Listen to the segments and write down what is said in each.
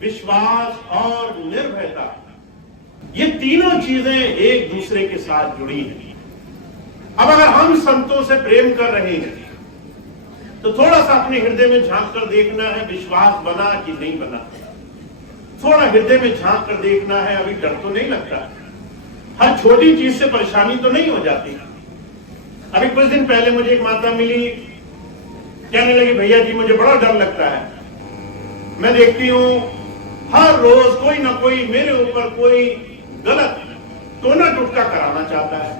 विश्वास और निर्भयता, ये तीनों चीजें एक दूसरे के साथ जुड़ी हैं। अब अगर हम संतों से प्रेम कर रहे हैं तो थोड़ा सा अपने हृदय में झांक कर देखना है, विश्वास बना कि नहीं बना। थोड़ा हृदय में झांक कर देखना है, अभी डर तो नहीं लगता, हर छोटी चीज से परेशानी तो नहीं हो जाती। अभी कुछ दिन पहले मुझे एक माता मिली, कहने लगी भैया जी मुझे बड़ा डर लगता है, मैं देखती हूं हर रोज कोई ना कोई मेरे ऊपर कोई गलत टोना टुटका कराना चाहता है,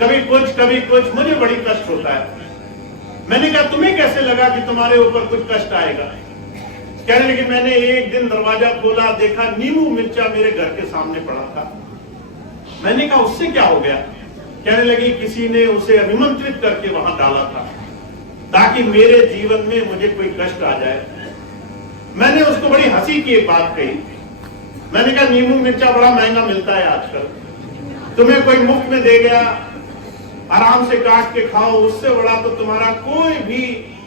कभी कुछ, मुझे बड़ी कष्ट होता है। मैंने कहा तुम्हें कैसे लगा कि तुम्हारे ऊपर कुछ कष्ट आएगा? कहने लगी मैंने एक दिन दरवाजा खोला, देखा नींबू मिर्चा मेरे घर के सामने पड़ा था। मैंने कहा उससे क्या हो गया? कहने लगी किसी ने उसे अभिमंत्रित करके वहां डाला था ताकि मेरे जीवन में मुझे कोई कष्ट आ जाए। मैंने उसको बड़ी हंसी की एक बात कही, मैंने कहा नींबू मिर्चा बड़ा महंगा मिलता है आजकल, तुम्हें कोई मुफ्त में दे गया, आराम से काट के खाओ, उससे बड़ा तो तुम्हारा कोई भी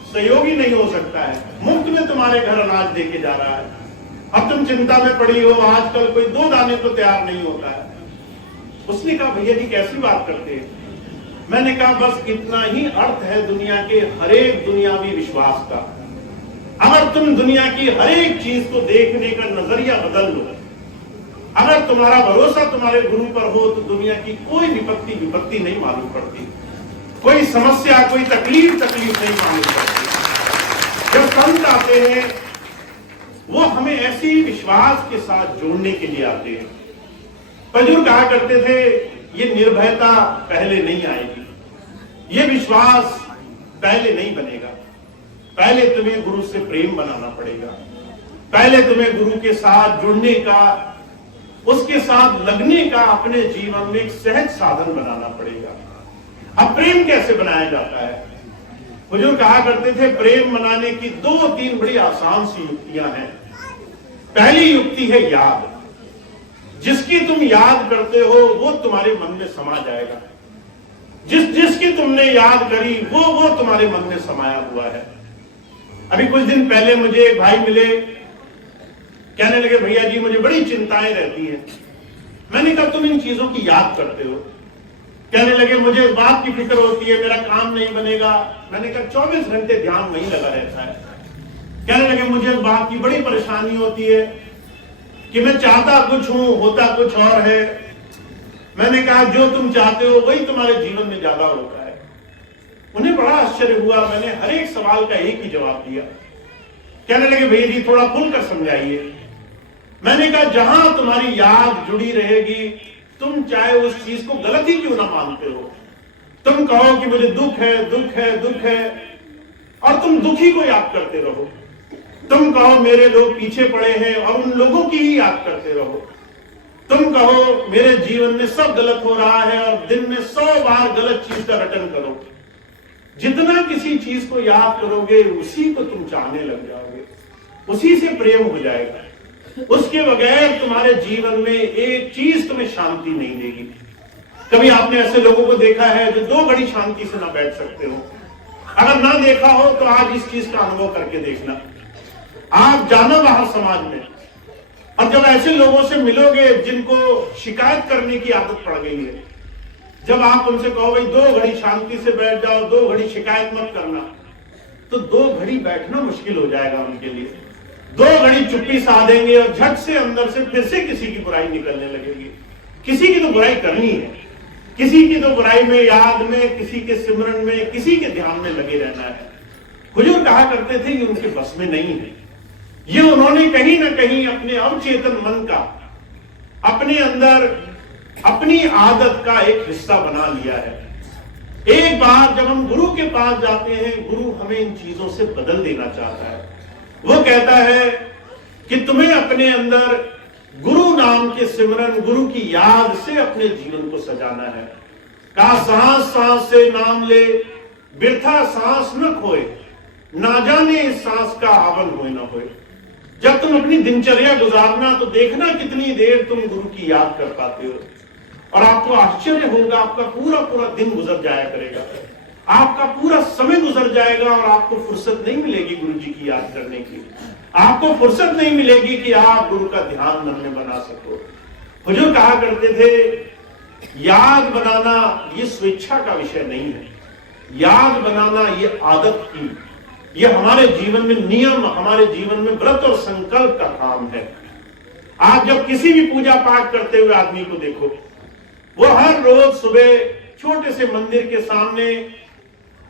सहयोगी नहीं हो सकता है। मुफ्त में तुम्हारे घर अनाज देके जा रहा है, अब तुम चिंता में पड़ी हो, आजकल कोई 2 दाने तो तैयार नहीं होता है। उसने कहा भैया जी कैसी बात करते हैं? मैंने कहा बस इतना ही अर्थ है दुनिया के हर एक दुनियावी विश्वास का। अगर तुम दुनिया की हर एक चीज को देखने का नजरिया बदल लो, अगर तुम्हारा भरोसा तुम्हारे गुरु पर हो तो दुनिया की कोई विपत्ति नहीं मालूम पड़ती, कोई समस्या, कोई तकलीफ नहीं मालूम पड़ती। जब संत आते हैं वो हमें ऐसी विश्वास के साथ जोड़ने के लिए आते हैं। बुजुर्ग कहा करते थे ये निर्भयता पहले नहीं आएगी, ये विश्वास पहले नहीं बनेगा, पहले तुम्हें गुरु से प्रेम बनाना पड़ेगा, पहले तुम्हें गुरु के साथ जुड़ने का, उसके साथ लगने का अपने जीवन में एक सहज साधन बनाना पड़ेगा। अब प्रेम कैसे बनाया जाता है? बुजुर्ग कहा करते थे प्रेम बनाने की 2-3 बड़ी आसान सी युक्तियां हैं। पहली युक्ति है याद। जिसकी तुम याद करते हो वो तुम्हारे मन में समा जाएगा, जिसकी तुमने याद करी वो तुम्हारे मन में समाया हुआ है। अभी कुछ दिन पहले मुझे एक भाई मिले, कहने लगे भैया जी मुझे बड़ी चिंताएं रहती हैं। मैंने कहा तुम इन चीजों की याद करते हो? कहने लगे मुझे इस बात की फिक्र होती है मेरा काम नहीं बनेगा। मैंने कहा 24 घंटे ध्यान वहीं लगा रहता है। कहने लगे मुझे इस बात की बड़ी परेशानी होती है कि मैं चाहता कुछ हूं, होता कुछ और है। मैंने कहा जो तुम चाहते हो वही तुम्हारे जीवन में ज्यादा होता है। उन्हें बड़ा आश्चर्य हुआ, मैंने हर एक सवाल का एक ही जवाब दिया। कहने लगे भैया जी थोड़ा खुलकर समझाइए। मैंने कहा जहां तुम्हारी याद जुड़ी रहेगी, तुम चाहे उस चीज को गलत ही क्यों ना मानते हो, तुम कहो कि मुझे दुख है और तुम दुखी को याद करते रहो, तुम कहो मेरे लोग पीछे पड़े हैं और उन लोगों की ही याद करते रहो, तुम कहो मेरे जीवन में सब गलत हो रहा है और दिन में 100 बार गलत चीज का रटन करो। जितना किसी चीज को याद करोगे उसी को तुम चाहने लग जाओगे, उसी से प्रेम हो जाएगा। उसके बगैर तुम्हारे जीवन में एक चीज तुम्हें शांति नहीं देगी। कभी आपने ऐसे लोगों को देखा है जो 2 घड़ी शांति से ना बैठ सकते हो? अगर ना देखा हो तो आज इस चीज का अनुभव करके देखना। आप जाना बाहर समाज में और जब ऐसे लोगों से मिलोगे जिनको शिकायत करने की आदत पड़ गई है, जब आप उनसे कहो भाई 2 घड़ी शांति से बैठ जाओ, 2 घड़ी शिकायत मत करना, तो 2 घड़ी बैठना मुश्किल हो जाएगा उनके लिए। 2 घड़ी चुप्पी साधेंगे और झट से अंदर से फिर से किसी की बुराई निकलने लगेगी। किसी की तो बुराई करनी है, किसी की तो बुराई में, याद में, किसी के सिमरन में, किसी के ध्यान में लगे रहना है। हुजूर कहा करते थे कि उनके बस में नहीं है। ये उन्होंने कहीं ना कहीं अपने अवचेतन मन का, अपने अंदर अपनी आदत का एक हिस्सा बना लिया है। एक बार जब हम गुरु के पास जाते हैं, गुरु हमें इन चीजों से बदल देना चाहता है। वो कहता है कि तुम्हें अपने अंदर गुरु नाम के सिमरन, गुरु की याद से अपने जीवन को सजाना है। कहा सांस सांस से नाम ले, बिरथा सांस न खोए, ना जाने इस सांस का आवन होए न होए। जब तुम अपनी दिनचर्या गुजारना तो देखना कितनी देर तुम गुरु की याद कर पाते हो, और आपको आश्चर्य होगा, आपका पूरा दिन गुजर जाया करेगा। आपका पूरा समय गुजर जाएगा और आपको फुर्सत नहीं मिलेगी गुरु जी की याद करने की। आपको फुर्सत नहीं मिलेगी कि आप गुरु का ध्यान मन में बना सको। हुजूर कहा करते थे याद बनाना ये स्वेच्छा का विषय नहीं है, याद बनाना ये आदत की, ये हमारे जीवन में नियम, हमारे जीवन में व्रत और संकल्प का काम है। आप जब किसी भी पूजा पाठ करते हुए आदमी को देखो, वो हर रोज सुबह छोटे से मंदिर के सामने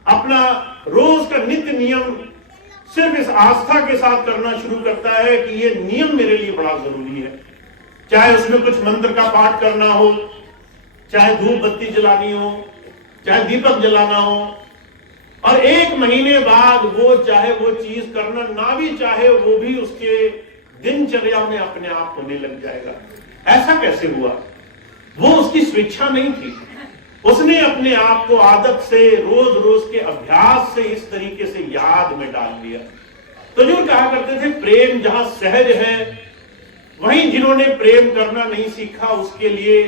अपना रोज का नित्य नियम सिर्फ इस आस्था के साथ करना शुरू करता है कि ये नियम मेरे लिए बड़ा जरूरी है। चाहे उसमें कुछ मंत्र का पाठ करना हो, चाहे धूप बत्ती जलानी हो, चाहे दीपक जलाना हो, और 1 महीने बाद वो चाहे वो चीज करना ना भी चाहे, वो भी उसके दिनचर्या में अपने आप होने लग जाएगा। ऐसा कैसे हुआ? वो उसकी स्वेच्छा नहीं थी, उसने अपने आप को आदत से, रोज रोज के अभ्यास से इस तरीके से याद में डाल लिया। तो जो कहा करते थे प्रेम जहां सहज है, वहीं जिन्होंने प्रेम करना नहीं सीखा उसके लिए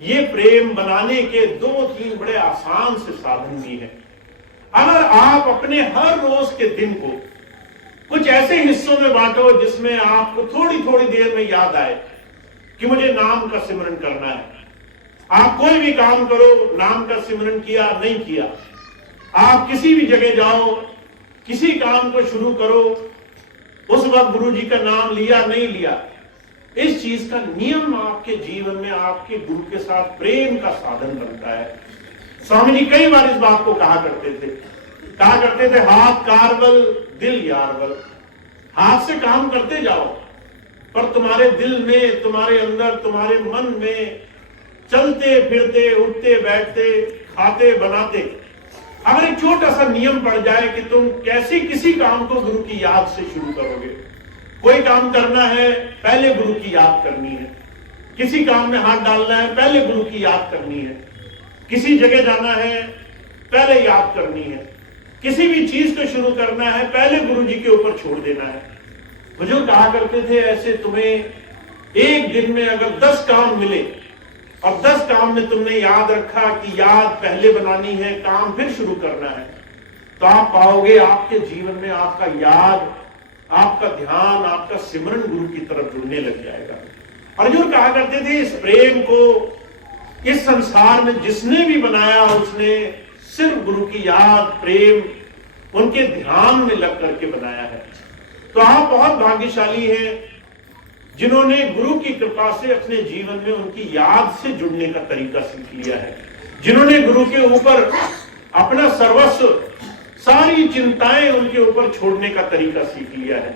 ये प्रेम बनाने के 2-3 बड़े आसान से साधन भी हैं। अगर आप अपने हर रोज के दिन को कुछ ऐसे हिस्सों में बांटो जिसमें आपको थोड़ी थोड़ी देर में याद आए कि मुझे नाम का सिमरन करना है। आप कोई भी काम करो, नाम का सिमरन किया नहीं किया, आप किसी भी जगह जाओ, किसी काम को शुरू करो, उस वक्त गुरु जी का नाम लिया नहीं लिया, इस चीज का नियम आपके जीवन में आपके गुरु के साथ प्रेम का साधन बनता है। स्वामी जी कई बार इस बात को कहा करते थे हाथ कारबल दिल यारबल। हाथ से काम करते जाओ, पर तुम्हारे दिल में, तुम्हारे अंदर, तुम्हारे मन में चलते फिरते, उठते बैठते, खाते बनाते अगर एक छोटा सा नियम पड़ जाए कि तुम कैसे किसी काम को गुरु की याद से शुरू करोगे। कोई काम करना है, पहले गुरु की याद करनी है। किसी काम में हाथ डालना है, पहले गुरु की याद करनी है। किसी जगह जाना है, पहले याद करनी है। किसी भी चीज को शुरू करना है, पहले गुरु जी के ऊपर छोड़ देना है। हुजूर कहा करते थे ऐसे तुम्हें एक दिन में अगर 10 काम मिले और 10 काम में तुमने याद रखा कि याद पहले बनानी है, काम फिर शुरू करना है, तो आप पाओगे आपके जीवन में आपका याद, आपका ध्यान, आपका सिमरन गुरु की तरफ जुड़ने लग जाएगा। अर्जुन कहा करते थे इस प्रेम को इस संसार में जिसने भी बनाया उसने सिर्फ गुरु की याद, प्रेम उनके ध्यान में लग करके बनाया है। तो आप बहुत भाग्यशाली हैं जिन्होंने गुरु की कृपा से अपने जीवन में उनकी याद से जुड़ने का तरीका सीख लिया है, जिन्होंने गुरु के ऊपर अपना सर्वस्व, सारी चिंताएं उनके ऊपर छोड़ने का तरीका सीख लिया है,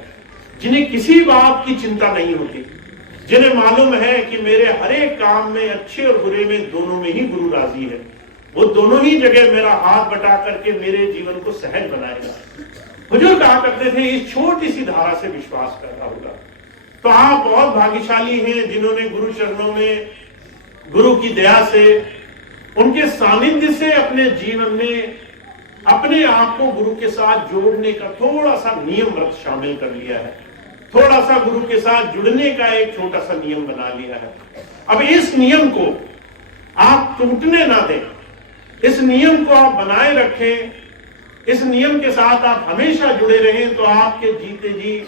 जिन्हें किसी बात की चिंता नहीं होती, जिन्हें मालूम है कि मेरे हर एक काम में, अच्छे और बुरे में, दोनों में ही गुरु राजी है। वो दोनों ही जगह मेरा हाथ बटा करके मेरे जीवन को सहज बनाएगा। हुजूर कहा करते थे इस छोटी सी धारा से विश्वास करना होगा। तो आप बहुत भाग्यशाली हैं जिन्होंने गुरु चरणों में, गुरु की दया से, उनके सानिध्य से अपने जीवन में अपने आप को गुरु के साथ जोड़ने का थोड़ा सा नियम व्रत शामिल कर लिया है, थोड़ा सा गुरु के साथ जुड़ने का एक छोटा सा नियम बना लिया है। अब इस नियम को आप टूटने ना दें, इस नियम को आप बनाए रखें, इस नियम के साथ आप हमेशा जुड़े रहें, तो आपके जीते जी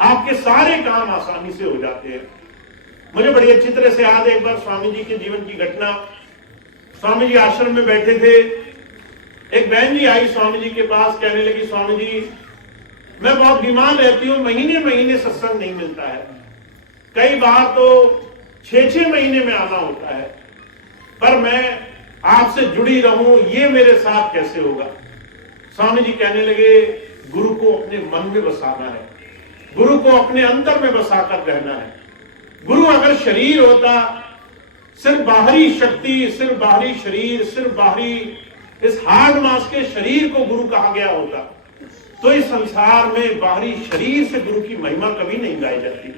आपके सारे काम आसानी से हो जाते हैं। मुझे बड़ी अच्छी तरह से याद है एक बार स्वामी जी के जीवन की घटना। स्वामी जी आश्रम में बैठे थे, एक बहन जी आई स्वामी जी के पास, कहने लगी स्वामी जी मैं बहुत बीमार रहती हूँ, महीने महीने सत्संग नहीं मिलता है, कई बार तो 6-6 महीने में आना होता है, पर मैं आपसे जुड़ी रहूं ये मेरे साथ कैसे होगा। स्वामी जी कहने लगे गुरु को अपने मन में बसाना है, गुरु को अपने अंतर में बसाकर रहना है। गुरु अगर शरीर होता, सिर्फ बाहरी शक्ति, सिर्फ बाहरी शरीर, सिर्फ बाहरी इस हार्ड मास के शरीर को गुरु कहा गया होता, तो इस संसार में बाहरी शरीर से गुरु की महिमा कभी नहीं गाई जाती।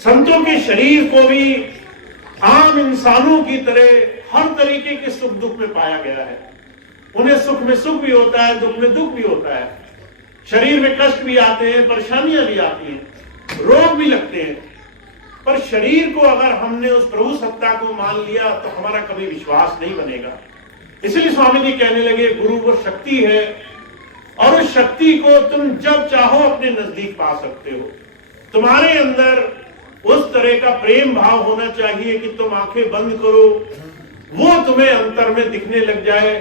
संतों के शरीर को भी आम इंसानों की तरह हर तरीके के सुख दुख में पाया गया है। उन्हें सुख में सुख भी होता है, दुख में दुख भी होता है, शरीर में कष्ट भी आते हैं, परेशानियां भी आती हैं, रोग भी लगते हैं, पर शरीर को अगर हमने उस प्रभु सत्ता को मान लिया तो हमारा कभी विश्वास नहीं बनेगा। इसलिए स्वामी जी कहने लगे गुरु वो शक्ति है और उस शक्ति को तुम जब चाहो अपने नजदीक पा सकते हो। तुम्हारे अंदर उस तरह का प्रेम भाव होना चाहिए कि तुम आंखें बंद करो, वो तुम्हें अंतर में दिखने लग जाए,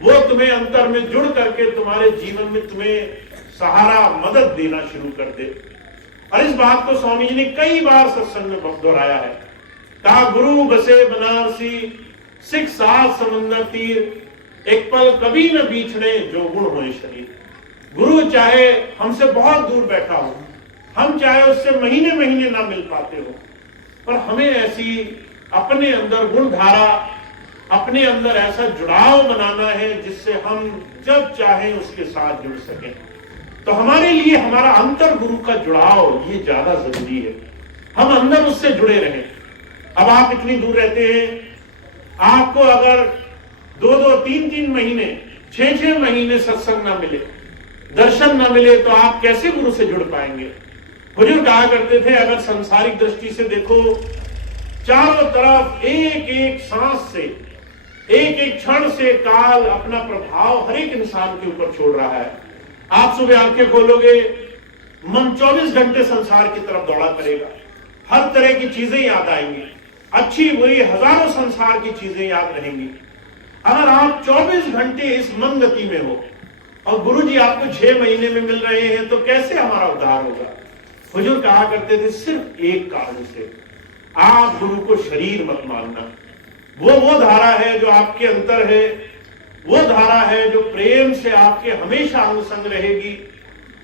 वो तुम्हें अंतर में जुड़ करके तुम्हारे जीवन में तुम्हें सहारा मदद देना शुरू कर दे। और इस बात को स्वामी जी ने कई बार सत्संग में दोहराया है। कहा गुरु बसे बनारसी, सिख सात समंदर तीर, एक पल कभी न बीछड़े जो गुण होए शरीर। गुरु चाहे हमसे बहुत दूर बैठा हो, हम चाहे उससे महीने महीने ना मिल पाते हो, पर हमें ऐसी अपने अंदर गुण धारा, अपने अंदर ऐसा जुड़ाव बनाना है जिससे हम जब चाहें उसके साथ जुड़ सकें। तो हमारे लिए हमारा अंतर गुरु का जुड़ाव ये ज्यादा जरूरी है, हम अंदर उससे जुड़े रहें। अब आप इतनी दूर रहते हैं, आपको अगर 2-2, 3-3 महीने, 6-6 महीने सत्संग ना मिले, दर्शन ना मिले, तो आप कैसे गुरु से जुड़ पाएंगे? हुजूर कहा करते थे अगर सांसारिक दृष्टि से देखो, चारों तरफ एक एक सांस से, एक एक क्षण से काल अपना प्रभाव हर एक इंसान के ऊपर छोड़ रहा है। आप सुबह आंखें खोलोगे, मन 24 घंटे संसार की तरफ दौड़ा करेगा, हर तरह की चीजें याद आएंगी, अच्छी बुरी हजारों संसार की चीजें याद रहेंगी। अगर आप 24 घंटे इस मन गति में हो और गुरु जी आपको 6 महीने में मिल रहे हैं, तो कैसे हमारा उद्धार होगा? हुजूर कहा करते थे सिर्फ एक कारण से, आप गुरु को शरीर मत मानना। वो धारा है जो आपके अंतर है, वो धारा है जो प्रेम से आपके हमेशा अंग संग रहेगी,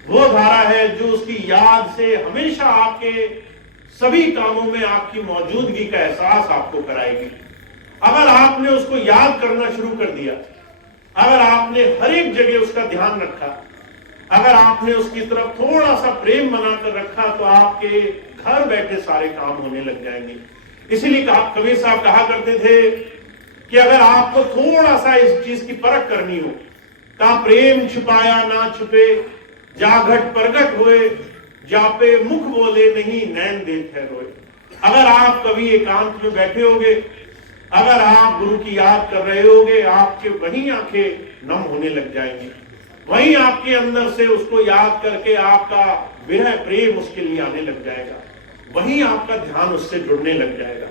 वो धारा है जो उसकी याद से हमेशा आपके सभी कामों में आपकी मौजूदगी का एहसास आपको कराएगी। अगर आपने उसको याद करना शुरू कर दिया, अगर आपने हर एक जगह उसका ध्यान रखा, अगर आपने उसकी तरफ थोड़ा सा प्रेम बनाकर रखा, तो आपके घर बैठे सारे काम होने लग जाएंगे। इसीलिए कबीर साहब कहा करते थे कि अगर आपको थोड़ा सा इस चीज की परख करनी हो, का प्रेम छिपाया ना छुपे, जाघट प्रगट हुए, जापे मुख बोले नहीं नैन देखे रोए। अगर आप कभी एकांत में बैठे होगे, अगर आप गुरु की याद कर रहे होगे, आपके वहीं आंखें नम होने लग जाएंगी, वहीं आपके अंदर से उसको याद करके आपका विरह प्रेम उसके लिए आने लग जाएगा, वहीं आपका ध्यान उससे जुड़ने लग जाएगा।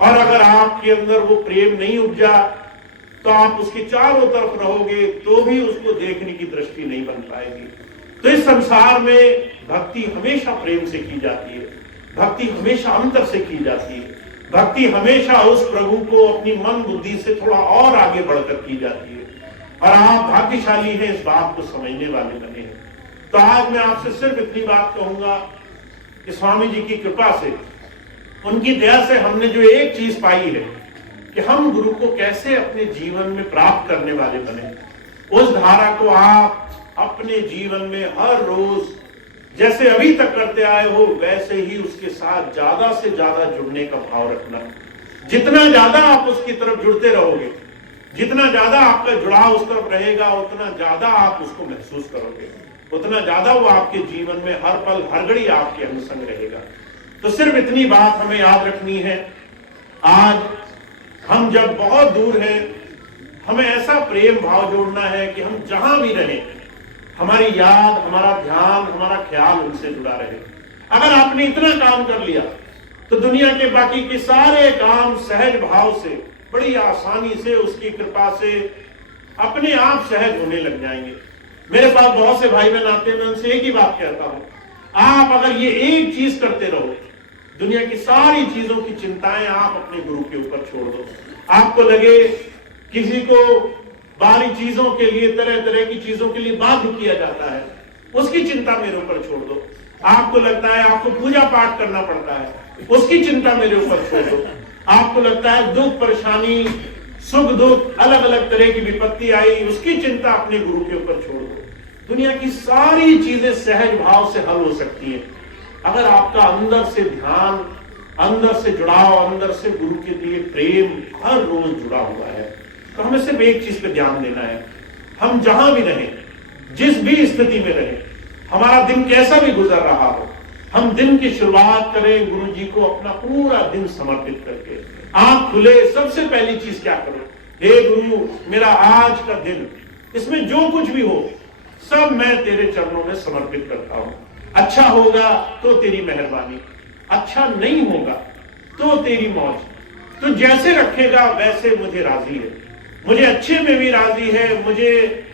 और अगर आपके अंदर वो प्रेम नहीं उपजा, तो आप उसके चारों तरफ रहोगे तो भी उसको देखने की दृष्टि नहीं बन पाएगी। तो इस संसार में भक्ति हमेशा प्रेम से की जाती है, भक्ति हमेशा अंतर से की जाती है, भक्ति हमेशा उस प्रभु को अपनी मन बुद्धि से थोड़ा और आगे बढ़कर की जाती है। और आप भाग्यशाली हैं इस बात को समझने वाले बने हैं। तो आज मैं आपसे सिर्फ इतनी बात कहूंगा कि स्वामी जी की कृपा से, उनकी दया से हमने जो एक चीज पाई है कि हम गुरु को कैसे अपने जीवन में प्राप्त करने वाले बने, उस धारा को आप अपने जीवन में हर रोज जैसे अभी तक करते आए हो, वैसे ही उसके साथ ज्यादा से ज्यादा जुड़ने का भाव रखना। जितना ज्यादा आप उसकी तरफ जुड़ते रहोगे, जितना ज्यादा आपका जुड़ाव उस तरफ रहेगा, उतना ज्यादा आप उसको महसूस करोगे, उतना ज्यादा वो आपके जीवन में हर पल हर घड़ी आपके अंग संग रहेगा। तो सिर्फ इतनी बात हमें याद रखनी है, आज हम जब बहुत दूर हैं, हमें ऐसा प्रेम भाव जोड़ना है कि हम जहां भी रहें, हमारी याद, हमारा ध्यान, हमारा ख्याल उनसे जुड़ा रहे। अगर आपने इतना काम कर लिया, तो दुनिया के बाकी के सारे काम सहज भाव से, बड़ी आसानी से, उसकी कृपा से अपने आप सहज होने लग जाएंगे। मेरे पास बहुत से भाई बहन आते हैं, मैं उनसे एक ही बात कहता हूं, आप अगर ये एक चीज करते रहो, दुनिया की सारी चीजों की चिंताएं आप अपने गुरु के ऊपर छोड़ दो। आपको लगे किसी को बाहरी चीजों के लिए, तरह तरह की चीजों के लिए बाध्य किया जाता है, उसकी चिंता मेरे ऊपर छोड़ दो। आपको लगता है आपको पूजा पाठ करना पड़ता है, उसकी चिंता मेरे ऊपर छोड़ दो। आपको लगता है दुख परेशानी, सुख दुख, अलग अलग तरह की विपत्ति आई, उसकी चिंता अपने गुरु के ऊपर छोड़ दो। दुनिया की सारी चीजें सहज भाव से हल हो सकती है अगर आपका अंदर से ध्यान, अंदर से जुड़ाव, अंदर से गुरु के लिए प्रेम हर रोज जुड़ा हुआ है। तो हमें सिर्फ एक चीज पे ध्यान देना है, हम जहां भी रहें, जिस भी स्थिति में रहें, हमारा दिन कैसा भी गुजर रहा हो, हम दिन की शुरुआत करें गुरु जी को अपना पूरा दिन समर्पित करके। आंख खुले, सबसे पहली चीज क्या करो, हे गुरु, मेरा आज का दिन, इसमें जो कुछ भी हो सब मैं तेरे चरणों में समर्पित करता हूं। अच्छा होगा तो तेरी मेहरबानी, अच्छा नहीं होगा तो तेरी मौज। तो जैसे रखेगा वैसे मुझे राजी है, मुझे अच्छे में भी राजी है, मुझे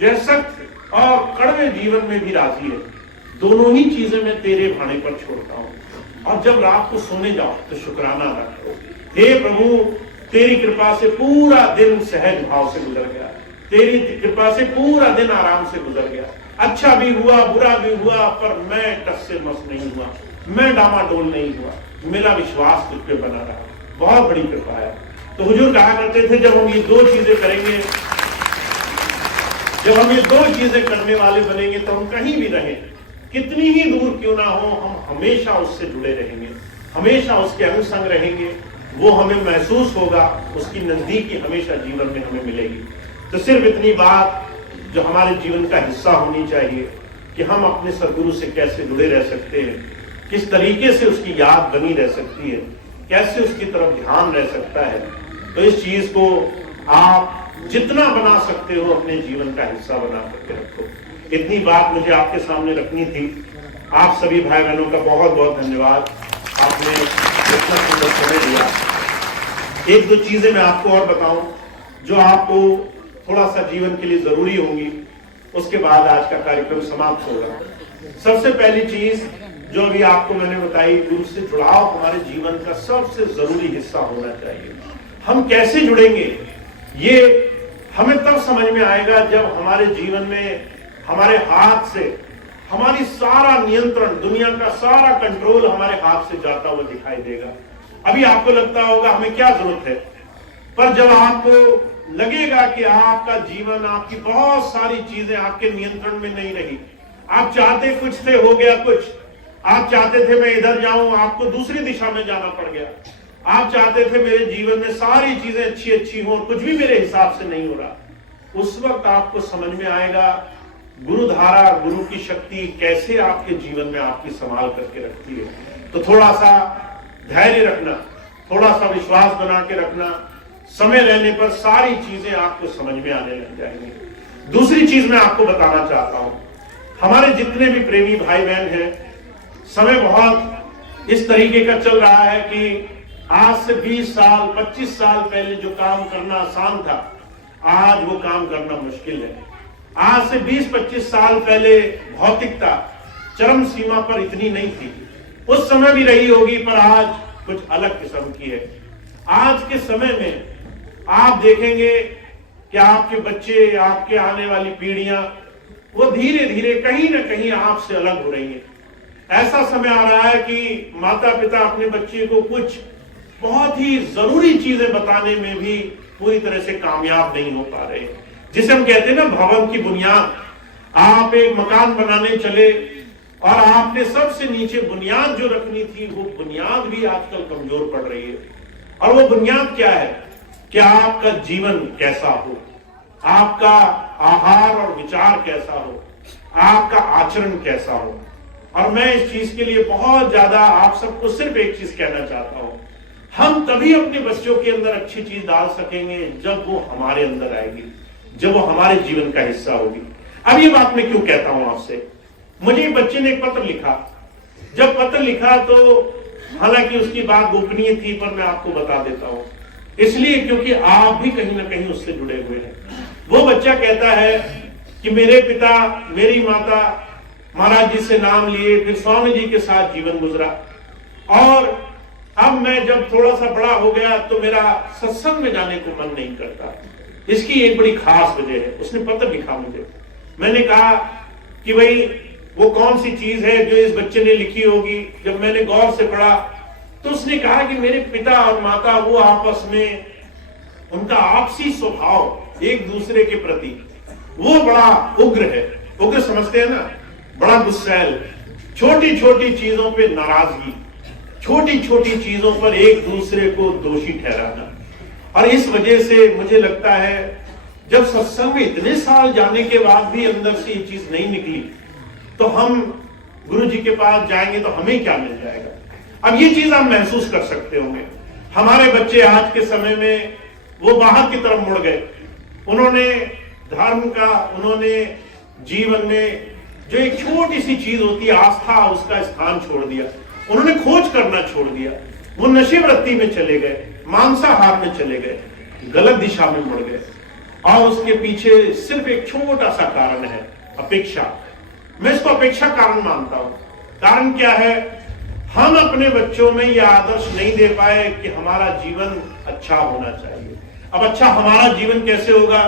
सख्त और कड़वे जीवन में भी राजी है। दोनों ही चीजें मैं तेरे भाने पर छोड़ता हूं। और जब रात को सोने जाओ तो शुक्राना अदा करो। हे प्रभु, तेरी कृपा से पूरा दिन सहज भाव से गुजर गया, तेरी कृपा से पूरा दिन आराम से गुजर गया। अच्छा भी हुआ, बुरा भी हुआ, पर मैं टस से मस नहीं हुआ, मैं डामाडोल नहीं हुआ, मेरा विश्वास तुझ पे बना रहा। बहुत बड़ी कृपा है। तो हुजूर कहा करते थे, जब हम ये दो चीजें करेंगे, जब हम ये दो चीजें करने वाले बनेंगे तो हम कहीं भी रहें, कितनी ही दूर क्यों ना हो, हम हमेशा उससे जुड़े रहेंगे, हमेशा उसके अनुसंग रहेंगे। वो हमें महसूस होगा, उसकी नजदीकी हमेशा जीवन में हमें मिलेगी। तो सिर्फ इतनी बात जो हमारे जीवन का हिस्सा होनी चाहिए कि हम अपने सदगुरु से कैसे जुड़े रह सकते हैं, किस तरीके से उसकी याद बनी रह सकती है, कैसे उसकी तरफ ध्यान रह सकता है। तो इस चीज को आप जितना बना सकते हो अपने जीवन का हिस्सा बना करके रखो। इतनी बात मुझे आपके सामने रखनी थी। आप सभी भाई बहनों का बहुत बहुत धन्यवाद, आपने इतना सुंदर समय दिया। एक दो चीजें मैं आपको और बताऊं जो आपको थोड़ा सा जीवन के लिए जरूरी होंगी, उसके बाद आज का कार्यक्रम समाप्त होगा। सबसे पहली चीज जो अभी आपको मैंने बताई, गुरु से जुड़ाव हमारे जीवन का सबसे जरूरी हिस्सा होना चाहिए। हम कैसे जुड़ेंगे ये हमें तब समझ में आएगा जब हमारे जीवन में हमारे हाथ से हमारी सारा नियंत्रण, दुनिया का सारा कंट्रोल हमारे हाथ से जाता हुआ दिखाई देगा। अभी आपको लगता होगा हमें क्या जरूरत है, पर जब आपको लगेगा कि आपका जीवन, आपकी बहुत सारी चीजें आपके नियंत्रण में नहीं रही, आप चाहते कुछ थे, हो गया कुछ, आप चाहते थे मैं इधर जाऊं, आपको दूसरी दिशा में जाना पड़ गया, आप चाहते थे मेरे जीवन में सारी चीजें अच्छी अच्छी हो, कुछ भी मेरे हिसाब से नहीं हो रहा, उस वक्त आपको समझ में आएगा गुरु धारा, गुरु की शक्ति कैसे आपके जीवन में आपकी संभाल करके रखती है। तो थोड़ा सा धैर्य रखना, थोड़ा सा विश्वास बना के रखना, समय रहने पर सारी चीजें आपको समझ में आने लग जाएंगी। दूसरी चीज मैं आपको बताना चाहता हूं, हमारे जितने भी प्रेमी भाई बहन हैं, समय बहुत इस तरीके का चल रहा है कि आज से 20 साल 25 साल पहले जो काम करना आसान था, आज वो काम करना मुश्किल है। आज से 20-25 साल पहले भौतिकता चरम सीमा पर इतनी नहीं थी, उस समय भी रही होगी, पर आज कुछ अलग किस्म की है। आज के समय में आप देखेंगे कि आपके बच्चे, आपके आने वाली पीढ़ियां, वो धीरे धीरे कहीं ना कहीं आपसे अलग हो रही है। ऐसा समय आ रहा है कि माता पिता अपने बच्चे को कुछ बहुत ही जरूरी चीजें बताने में भी पूरी तरह से कामयाब नहीं हो पा रहे। जिसे हम कहते हैं ना भवन की बुनियाद, आप एक मकान बनाने चले और आपने सबसे नीचे बुनियाद जो रखनी थी, वो बुनियाद भी आजकल कमजोर पड़ रही है। और वो बुनियाद क्या है कि आपका जीवन कैसा हो, आपका आहार और विचार कैसा हो, आपका आचरण कैसा हो। और मैं इस चीज के लिए बहुत ज्यादा आप सबको सिर्फ एक चीज कहना चाहता हूं, हम तभी अपने बच्चों के अंदर अच्छी चीज डाल सकेंगे जब वो हमारे अंदर आएगी, जब वो हमारे जीवन का हिस्सा होगी। अब ये बात मैं क्यों कहता हूं आपसे, मुझे एक बच्चे ने एक पत्र लिखा। जब पत्र लिखा तो हालांकि उसकी बात गोपनीय थी, पर मैं आपको बता देता हूं, इसलिए क्योंकि आप भी कहीं ना कहीं उससे जुड़े हुए हैं। वो बच्चा कहता है कि मेरे पिता, मेरी माता महाराज जी से नाम लिए, फिर स्वामी जी के साथ जीवन गुजरा, और अब मैं जब थोड़ा सा बड़ा हो गया तो मेरा सत्संग में जाने को मन नहीं करता। इसकी एक बड़ी खास वजह है। उसने पत्र लिखा मुझे। मैंने कहा कि भाई वो कौन सी चीज है जो इस बच्चे ने लिखी होगी। जब मैंने गौर से पढ़ा तो उसने कहा कि मेरे पिता और माता वो आपस में, उनका आपसी स्वभाव एक दूसरे के प्रति वो बड़ा उग्र है। उग्र समझते हैं ना, बड़ा गुस्सैल, छोटी छोटी चीजों पे नाराजगी, छोटी छोटी चीजों पर एक दूसरे को दोषी ठहराना। और इस वजह से मुझे लगता है जब सत्संग में इतने साल जाने के बाद भी अंदर से ये चीज नहीं निकली, तो हम गुरु जी के पास जाएंगे तो हमें क्या मिल जाएगा। अब ये चीज आप महसूस कर सकते होंगे। हमारे बच्चे आज के समय में वो बाहर की तरफ मुड़ गए। उन्होंने धर्म का, उन्होंने जीवन में जो एक छोटी सी चीज होती है आस्था, उसका स्थान छोड़ दिया। उन्होंने खोज करना छोड़ दिया। वो नशे वृत्ति में चले गए, मांसाहार में चले गए, गलत दिशा में मुड़ गए। और उसके पीछे सिर्फ एक छोटा सा कारण है, अपेक्षा। मैं इसको अपेक्षा कारण मानता हूं। कारण क्या है? हम अपने बच्चों में यह आदर्श नहीं दे पाए कि हमारा जीवन अच्छा होना चाहिए। अब अच्छा हमारा जीवन कैसे होगा?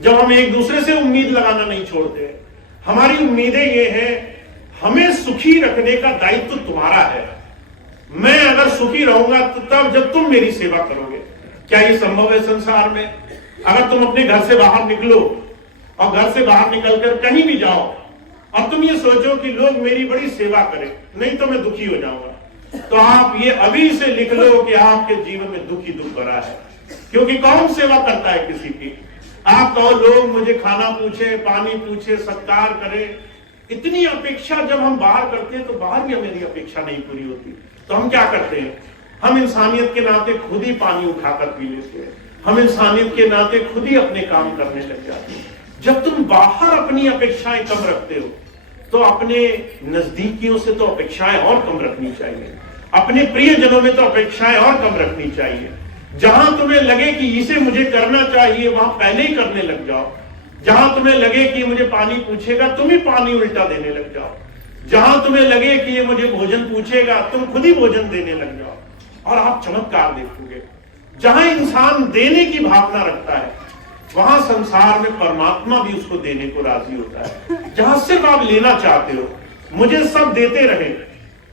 जब हम एक दूसरे से उम्मीद लगाना नहीं छोड़ते। हमारी उम्मीदें ये हैं, हमें सुखी रखने का दायित्व तुम्हारा है। मैं अगर सुखी रहूंगा तो तब जब तुम मेरी सेवा करोगे। क्या ये संभव है संसार में? अगर तुम अपने घर से बाहर निकलो और घर से बाहर निकलकर कहीं भी जाओ और तुम ये सोचो कि लोग मेरी बड़ी सेवा करें, नहीं तो मैं दुखी हो जाऊंगा, तो आप ये अभी से लिख लो कि आपके जीवन में दुख ही दुख भरा है। क्योंकि कौन सेवा करता है किसी की? आप कहो लोग मुझे खाना पूछे, पानी पूछे, सत्कार करे। इतनी अपेक्षा जब हम बाहर करते हैं तो बाहर भी मेरी अपेक्षा नहीं पूरी होती। तो हम क्या करते हैं? हम इंसानियत के नाते खुद ही पानी उठाकर पी लेते हैं। हम इंसानियत के नाते खुद ही अपने काम करने लग जाते हैं। जब तुम बाहर अपनी अपेक्षाएं कम रखते हो तो अपने नजदीकियों से तो अपेक्षाएं और कम रखनी चाहिए। अपने प्रियजनों में तो अपेक्षाएं और कम रखनी चाहिए। जहां तुम्हें लगे कि इसे मुझे करना चाहिए वहां पहले ही करने लग जाओ। जहां तुम्हें लगे कि मुझे पानी पूछेगा तुम ही पानी उल्टा देने लग जाओ। जहां तुम्हें लगे कि ये मुझे भोजन पूछेगा तुम खुद ही भोजन देने लग जाओ। और आप चमत्कार देखोगे। जहां इंसान देने की भावना रखता है वहां संसार में परमात्मा भी उसको देने को राजी होता है। जहां सिर्फ आप लेना चाहते हो, मुझे सब देते रहे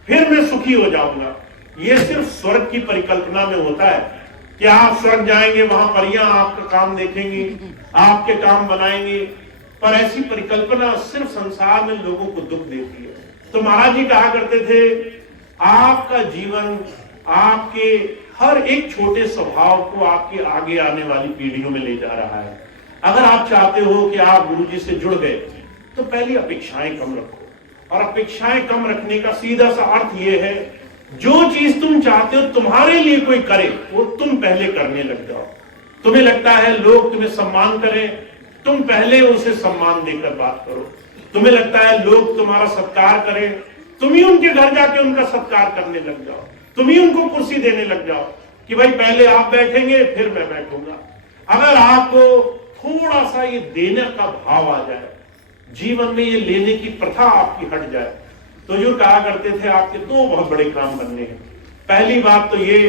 फिर मैं सुखी हो जाऊंगा, ये सिर्फ स्वर्ग की परिकल्पना में होता है कि आप स्वर्ग जाएंगे, वहां परियां आपका काम देखेंगी, आपके काम बनाएंगे। पर ऐसी परिकल्पना सिर्फ संसार में लोगों को दुख देती है। तो महाराज जी कहा करते थे, आपका जीवन आपके हर एक छोटे स्वभाव को आपके आगे आने वाली पीढ़ियों में ले जा रहा है। अगर आप चाहते हो कि आप गुरु जी से जुड़ गए तो पहली अपेक्षाएं कम रखो। और अपेक्षाएं कम रखने का सीधा सा अर्थ यह है, जो चीज तुम चाहते हो तुम्हारे लिए कोई करे वो तुम पहले करने लग जाओ। तुम्हें लगता है लोग तुम्हें सम्मान करें, तुम पहले उसे सम्मान देकर बात करो। तुम्हें लगता है लोग तुम्हारा सत्कार करें, तुम ही उनके घर जाके उनका सत्कार करने लग जाओ। तुम ही उनको कुर्सी देने लग जाओ कि भाई पहले आप बैठेंगे फिर मैं बैठूंगा। अगर आपको थोड़ा सा ये देने का भाव आ जाए, जीवन में ये लेने की प्रथा आपकी हट जाए, तो जो कहा करते थे आपके दो बहुत बड़े काम बनने हैं। पहली बात तो ये,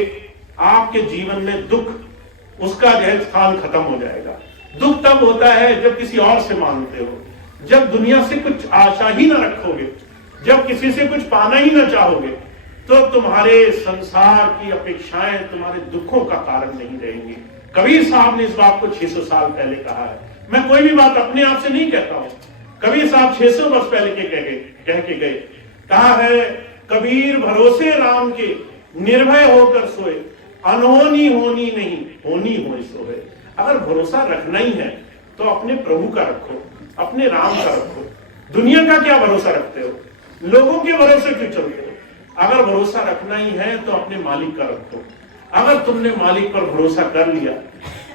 आपके जीवन में दुख उसका जो है स्थान खत्म हो जाएगा। दुख तब होता है जब किसी और से मांगते हो, जब दुनिया से कुछ आशा ही ना रखोगे, जब किसी से कुछ पाना ही ना चाहोगे, तो तुम्हारे संसार की अपेक्षाएं तुम्हारे दुखों का कारण नहीं रहेंगी। कबीर साहब ने इस बात को 600 साल पहले कहा है। मैं कोई भी बात अपने आप से नहीं कहता हूं, कबीर साहब 600 वर्ष पहले कह के गए। कहा है, कबीर भरोसे राम के निर्भय होकर सोए, अनहोनी होनी नहीं होनी होए सोए। अगर भरोसा रखना ही है तो अपने प्रभु का रखो, अपने राम का रखो। दुनिया का क्या भरोसा रखते हो? लोगों के भरोसे क्यों चलते हो? अगर भरोसा रखना ही है तो अपने मालिक का रखो। अगर तुमने मालिक पर भरोसा कर लिया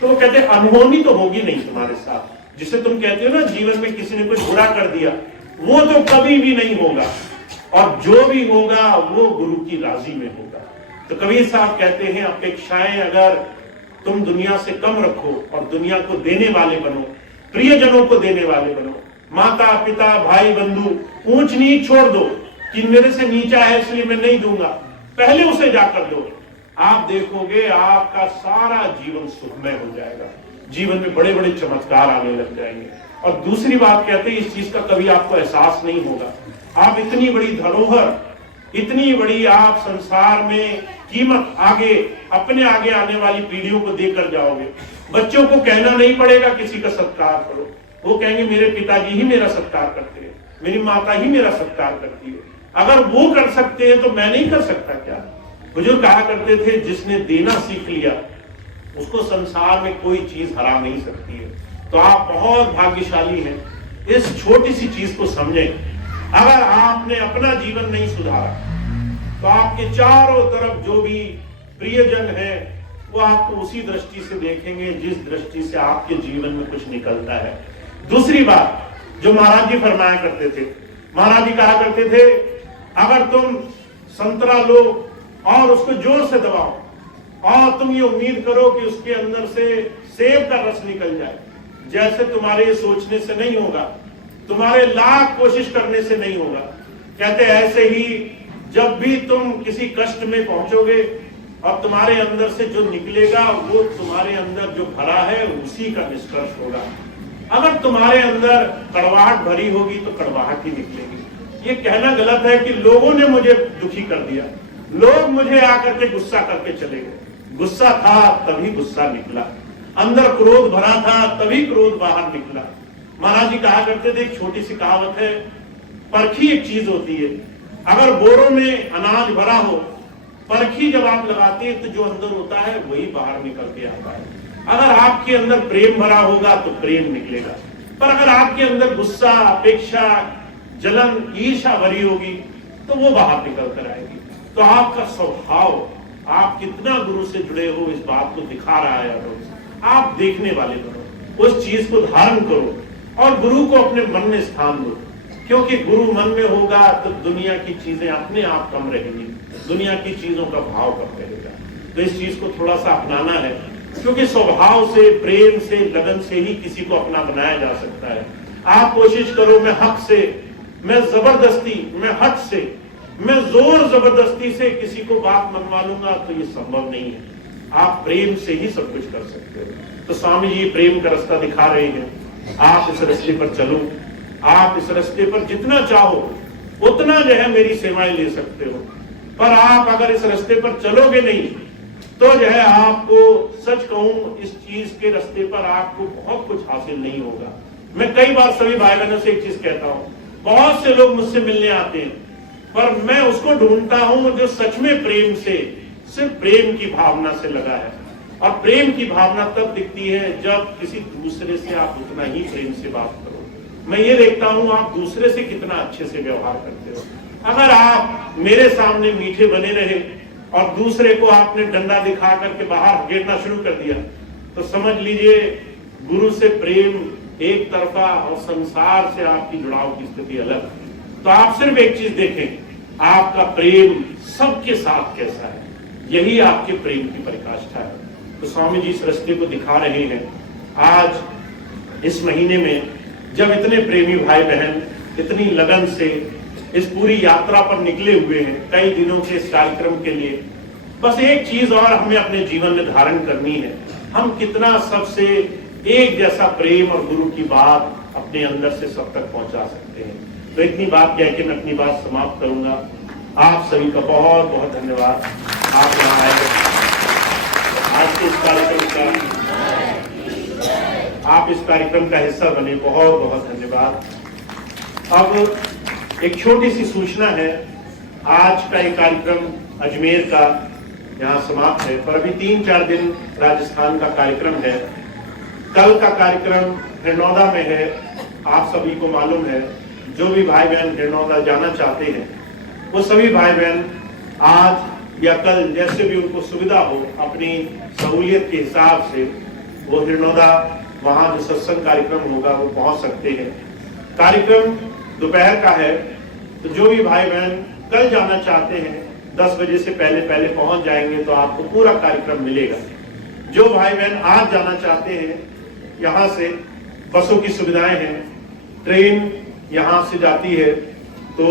तो वो कहते अनहोनी तो होगी नहीं तुम्हारे साथ। जिसे तुम कहते हो ना जीवन में किसी ने कुछ बुरा कर दिया, वो तो कभी भी नहीं होगा, और जो भी होगा वो गुरु की राजी में होगा। तो कबीर साहब कहते हैं, अपेक्षाएं अगर तुम दुनिया से कम रखो और दुनिया को देने वाले बनो, प्रियजनों को देने वाले बनो, माता पिता भाई बंधु ऊंच नीच छोड़ दो कि मेरे से नीचा है इसलिए मैं नहीं दूंगा, पहले उसे जाकर दो। आप देखोगे आपका सारा जीवन सुखमय हो जाएगा, जीवन में बड़े बड़े चमत्कार आने लग जाएंगे। और दूसरी बात कहते हैं, इस चीज का कभी आपको एहसास नहीं होगा। आप इतनी बड़ी धरोहर, इतनी बड़ी आप संसार में कीमत आगे अपने आगे आने वाली पीढ़ियों को देकर जाओगे। बच्चों को कहना नहीं पड़ेगा किसी का सत्कार करो, वो कहेंगे मेरे पिताजी ही मेरा सत्कार करते हैं, मेरी माता ही मेरा सत्कार करती है। अगर वो कर सकते हैं तो मैं नहीं कर सकता क्या? बुजुर्ग कहा करते थे, जिसने देना सीख लिया उसको संसार में कोई चीज हरा नहीं सकती है। तो आप बहुत भाग्यशाली हैं, इस छोटी सी चीज को समझें। अगर आपने अपना जीवन नहीं सुधारा तो आपके चारों तरफ जो भी प्रियजन है, वो आपको उसी दृष्टि से देखेंगे जिस दृष्टि से आपके जीवन में कुछ निकलता है। दूसरी बात जो महाराज जी फरमाया करते थे, महाराज जी कहा करते थे, अगर तुम संतरा लो और उसको जोर से दबाओ और तुम ये उम्मीद करो कि उसके अंदर से सेब का रस निकल जाए, जैसे तुम्हारे सोचने से नहीं होगा, तुम्हारे लाख कोशिश करने से नहीं होगा। कहते ऐसे ही जब भी तुम किसी कष्ट में पहुंचोगे और तुम्हारे अंदर से जो निकलेगा वो तुम्हारे अंदर जो भरा है उसी का निष्कर्ष होगा। अगर तुम्हारे अंदर कड़वाहट भरी होगी तो कड़वाहट ही निकलेगी। ये कहना गलत है कि लोगों ने मुझे दुखी कर दिया, लोग मुझे आकर के गुस्सा करके चले गए। गुस्सा था तभी गुस्सा निकला, अंदर क्रोध भरा था तभी क्रोध बाहर निकला। महाराज जी कहा करते थे, एक छोटी सी कहावत है, परखी एक चीज होती है, अगर बोरों में अनाज भरा हो, परखी जब आप लगाते हैं तो जो अंदर होता है वही बाहर निकल के आता है। अगर आपके अंदर प्रेम भरा होगा तो प्रेम निकलेगा, पर अगर आपके अंदर गुस्सा, अपेक्षा, जलन, ईर्ष्या भरी होगी तो वो बाहर निकल कर आएगी। तो आपका स्वभाव, आप कितना गुरु से जुड़े हो इस बात को दिखा रहा है। आप देखने वाले बनो, उस चीज को धारण करो और गुरु को अपने मन में स्थान दो, क्योंकि गुरु मन में होगा तो दुनिया की चीजें अपने आप कम रहेंगी, दुनिया की चीजों का भाव कम रहेगा। तो इस चीज को थोड़ा सा अपनाना है, क्योंकि स्वभाव से, प्रेम से, लगन से ही किसी को अपना बनाया जा सकता है। आप कोशिश करो, मैं हक से, मैं जबरदस्ती, मैं हट से, मैं जोर जबरदस्ती से किसी को बात मनवा लूंगा, तो ये संभव नहीं है। आप प्रेम से ही सब कुछ कर सकते हो। तो स्वामी जी प्रेम का रास्ता दिखा रहे हैं, आप इस रास्ते पर चलो। आप इस रास्ते पर जितना चाहो उतना जो है मेरी सेवाएं ले सकते हो, पर आप अगर इस रास्ते पर चलोगे नहीं तो जो है आपको, सच कहूं, इस चीज के रास्ते पर आपको बहुत कुछ हासिल नहीं होगा। मैं कई बार सभी भाई बहनों से एक चीज कहता हूं, बहुत से लोग मुझसे मिलने आते हैं, पर मैं उसको ढूंढता हूं जो सच में प्रेम से, सिर्फ प्रेम की भावना से लगा है। और प्रेम की भावना तब दिखती है जब किसी दूसरे से आप उतना ही प्रेम से बात करो। मैं ये देखता हूं आप दूसरे से कितना अच्छे से व्यवहार करते हो। अगर आप मेरे सामने मीठे बने रहे और दूसरे को आपने डंडा दिखा करके बाहर घेरना शुरू कर दिया, तो समझ लीजिए गुरु से प्रेम एक तरफा और संसार से आपकी जुड़ाव की स्थिति अलग। तो आप सिर्फ एक चीज देखें, आपका प्रेम सबके साथ कैसा है, यही आपके प्रेम की परिकाष्ठा है। तो स्वामी जी इस रास्ते को दिखा रहे हैं। आज इस महीने में जब इतने प्रेमी भाई बहन इतनी लगन से इस पूरी यात्रा पर निकले हुए हैं, कई दिनों के इस कार्यक्रम के लिए, बस एक चीज और हमें अपने जीवन में धारण करनी है, हम कितना सबसे एक जैसा प्रेम और गुरु की बात अपने अंदर से सब तक पहुंचा सकते हैं। तो इतनी बात कह के मैं अपनी बात समाप्त करूंगा। आप सभी का बहुत बहुत धन्यवाद, आप यहाँ आए आज के इस कार्यक्रम का, आप इस कार्यक्रम का हिस्सा बने, बहुत बहुत धन्यवाद। अब एक छोटी सी सूचना है, आज का ये कार्यक्रम अजमेर का यहाँ समाप्त है, पर अभी 3-4 दिन राजस्थान का कार्यक्रम है। कल का कार्यक्रम हिरनौदा में है, आप सभी को मालूम है। जो भी भाई बहन हिरनौदा जाना चाहते हैं वो सभी भाई बहन आज या कल जैसे भी उनको सुविधा हो, अपनी सहूलियत के हिसाब से वो हिरनौदा वहां जो सत्संग कार्यक्रम होगा वो पहुंच सकते हैं। कार्यक्रम दोपहर का है, तो जो भी भाई बहन कल जाना चाहते हैं 10 बजे से पहले पहले पहुंच जाएंगे तो आपको पूरा कार्यक्रम मिलेगा। जो भाई बहन आज जाना चाहते हैं, यहाँ से बसों की सुविधाएं हैं, ट्रेन यहाँ से जाती है तो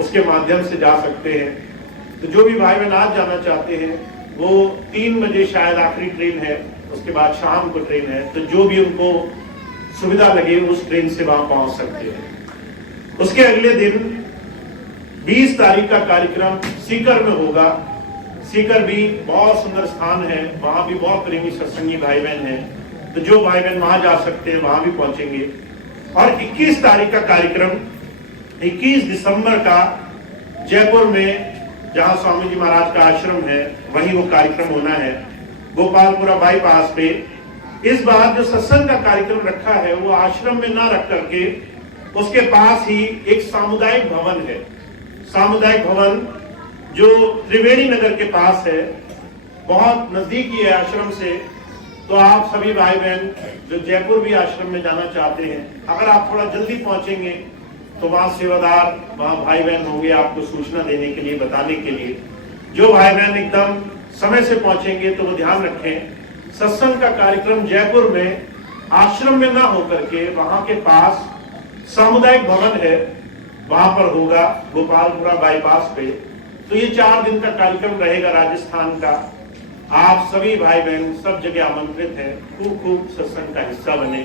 उसके माध्यम से जा सकते हैं। तो जो भी भाई बहन आज जाना चाहते हैं वो 3 बजे शायद आखिरी ट्रेन है, उसके बाद शाम को ट्रेन है, तो जो भी उनको सुविधा लगे उस ट्रेन से वहां पहुंच सकते हैं। उसके अगले दिन 20 तारीख का कार्यक्रम सीकर में होगा। सीकर भी बहुत सुंदर स्थान है, वहां भी बहुत प्रेमी सत्संगी भाई बहन हैं, तो जो भाई बहन वहां जा सकते हैं वहां भी पहुंचेंगे। और 21 तारीख का कार्यक्रम 21 दिसंबर का जयपुर में, जहां स्वामी जी महाराज का आश्रम है, वहीं वो कार्यक्रम होना है, गोपालपुरा बाईपास पे। इस बार जो सत्संग का कार्यक्रम रखा है वो आश्रम में ना रख करके उसके पास ही एक सामुदायिक भवन है, सामुदायिक भवन जो त्रिवेणी नगर के पास है, बहुत नजदीकी है आश्रम से, तो आप सभी भाई बहन जो जयपुर भी आश्रम में जाना चाहते हैं, अगर आप थोड़ा जल्दी पहुंचेंगे तो वहां सेवादार, वहां भाई बहन होंगे आपको सूचना देने के लिए, बताने के लिए। जो भाई बहन एकदम समय से पहुंचेंगे तो वो ध्यान रखें, सत्संग का कार्यक्रम जयपुर में आश्रम में ना होकर के वहां के पास सामुदायिक भवन है, वहां पर होगा, गोपालपुरा बाईपास पे। तो ये 4 दिन का कार्यक्रम रहेगा राजस्थान का। आप सभी भाई बहन सब जगह आमंत्रित हैं, खूब खूब सत्संग का हिस्सा बने,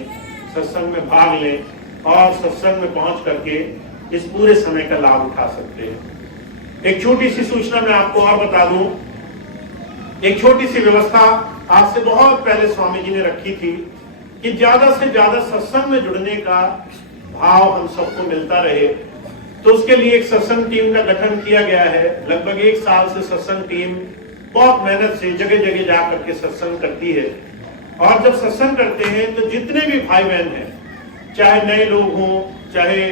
सत्संग में भाग लें और सत्संग में पहुंच करके इस पूरे समय का लाभ उठा सकते हैं। एक छोटी सी सूचना मैं आपको और बता दूं, एक छोटी सी व्यवस्था आज से बहुत पहले स्वामी जी ने रखी थी कि ज्यादा से ज्यादा सत्संग में जुड़ने का भाव हम सबको मिलता रहे। तो उसके लिए एक सत्संग टीम का गठन किया गया है। लगभग 1 साल से सत्संग टीम बहुत मेहनत से जगह जगह जा करके सत्संग करती है। और जब सत्संग करते हैं तो जितने भी भाई बहन हैं, चाहे नए लोग हों चाहे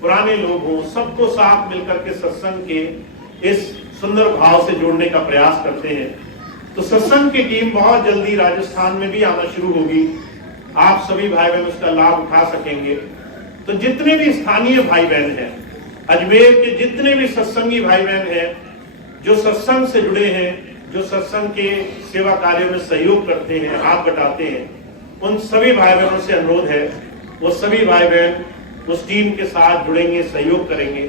पुराने लोग हों, सबको साथ मिलकर के सत्संग के इस सुंदर भाव से जोड़ने का प्रयास करते हैं। तो सत्संग की टीम बहुत जल्दी राजस्थान में भी आना शुरू होगी, आप सभी भाई बहन उसका लाभ उठा सकेंगे। तो जितने भी स्थानीय भाई बहन हैं, अजमेर के जितने भी सत्संगी भाई बहन हैं, जो सत्संग से जुड़े हैं, जो सत्संग के सेवा कार्यों में सहयोग करते हैं, हाथ बटाते हैं, उन सभी भाई बहनों से अनुरोध है वो सभी भाई बहन उस टीम के साथ जुड़ेंगे, सहयोग करेंगे।